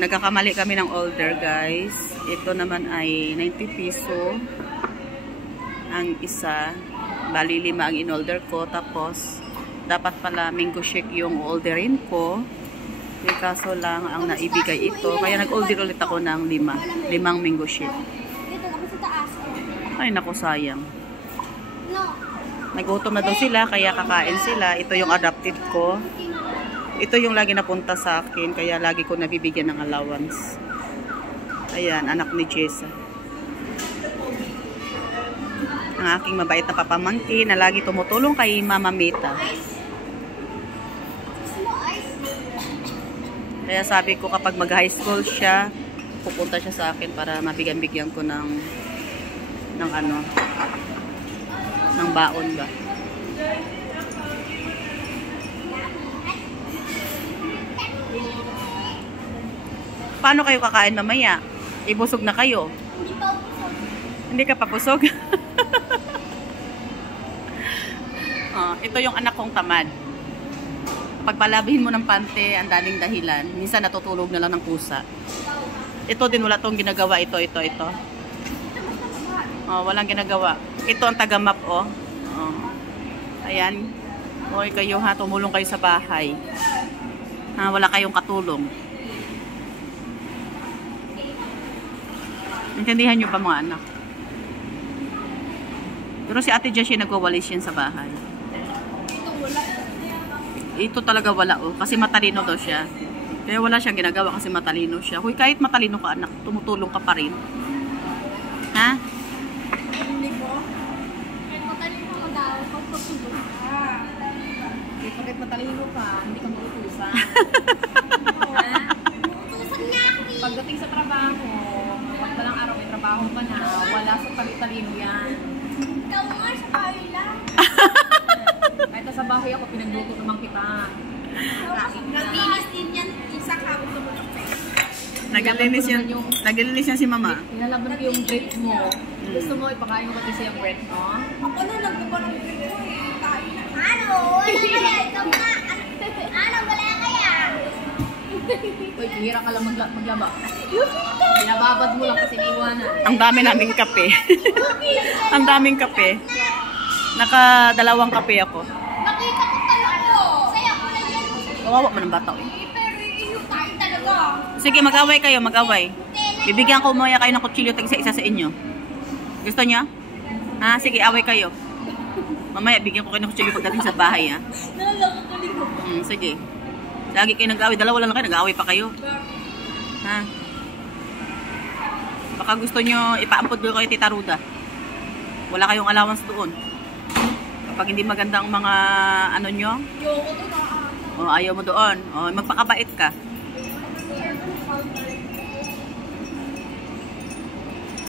Nagkakamali kami ng order, guys. Ito naman ay 90 piso ang isa. Bali 5 ang in-order ko. Tapos, dapat pala mango shake yung orderin ko. May kaso lang ang naibigay ito. Kaya nag-order ulit ako ng 5 mango shake. Ay, naku, sayang. Nagutom na daw sila, kaya kakain sila. Ito yung adopted ko. Ito yung lagi napunta sa akin, kaya lagi ko nabibigyan ng allowance. Ayan, anak ni Jessa. Ang aking mabait na papamangkin na lagi tumutulong kay Mama Mita. Kaya sabi ko kapag mag-high school siya, pupunta siya sa akin para mabigyan-bigyan ko ng baon ba. Paano kayo kakain mamaya? Ibusog na kayo. Hindi ka pa busog? Ito yung anak kong tamad. Pagpalabihin mo ng pante, ang daming dahilan. Minsan natutulog na lang ng pusa. Ito din wala tong ginagawa. Ito. Walang ginagawa. Ito ang taga-map, oh. Ayan. Hoy kayo ha, tumulong kayo sa bahay. Wala kayong katulong. Intindihan nyo pa mga anak. Pero si Ate Jessie nagwawalis yan sa bahay. Ito talaga wala, oh. Kasi matalino daw siya. Kaya wala siyang ginagawa kasi matalino siya. Hoy, kahit matalino ka anak, tumutulong ka pa rin. Ha? Hindi ko. Kahit matalino ka daw, pagpapulong ka. Kahit matalino ka, hindi ka mautusan. Mautusan niya ako eh. Pagdating sa trabaho, huwag pa lang araw may trabaho ka na, wala sa talino yan. Ikaw nga sa bahay lang. Kahit sa bahay ako, pinagluto naman kita. Naglinis din yan, isa kapag tumutok sa'yo. Naglilinis yan si Mama. Nilalaban ko yung bread mo. Gusto mo ipakain mo kasi yung bread mo? Ako na, nagbuka ng bread mo eh. Ano? Wala kaya? Ikaw nga. Ano? Wala kaya? Uy, hihira ka lang maglaba. Pinababad mo lang kasi iwanan. Ang dami naming kape. Ang daming kape. Naka-2 kape ako. Nakita ko talaga. Saya ko na yan. Kawawa mo ng bata eh. Pero iyo tayo talaga. Sige, mag-away kayo, mag-away. Bibigyan ko maya kayo ng kutsilyo tag isa sa inyo. Gusto niyo? Ha? Sige, away kayo. Mamaya, bigyan ko kayo ng kutsilyo pagdating sa bahay, ha? Nalakakalig ko. Sige. Lagi kayo nag-away. 2 lang kayo, nag-away pa kayo. Ha? Baka gusto nyo, ipaampod doon kayo Tita Ruda. Wala kayong allowance doon. Kapag hindi maganda ang mga ano nyo, Ayoko to na. ayaw mo doon. Magpakabait ka.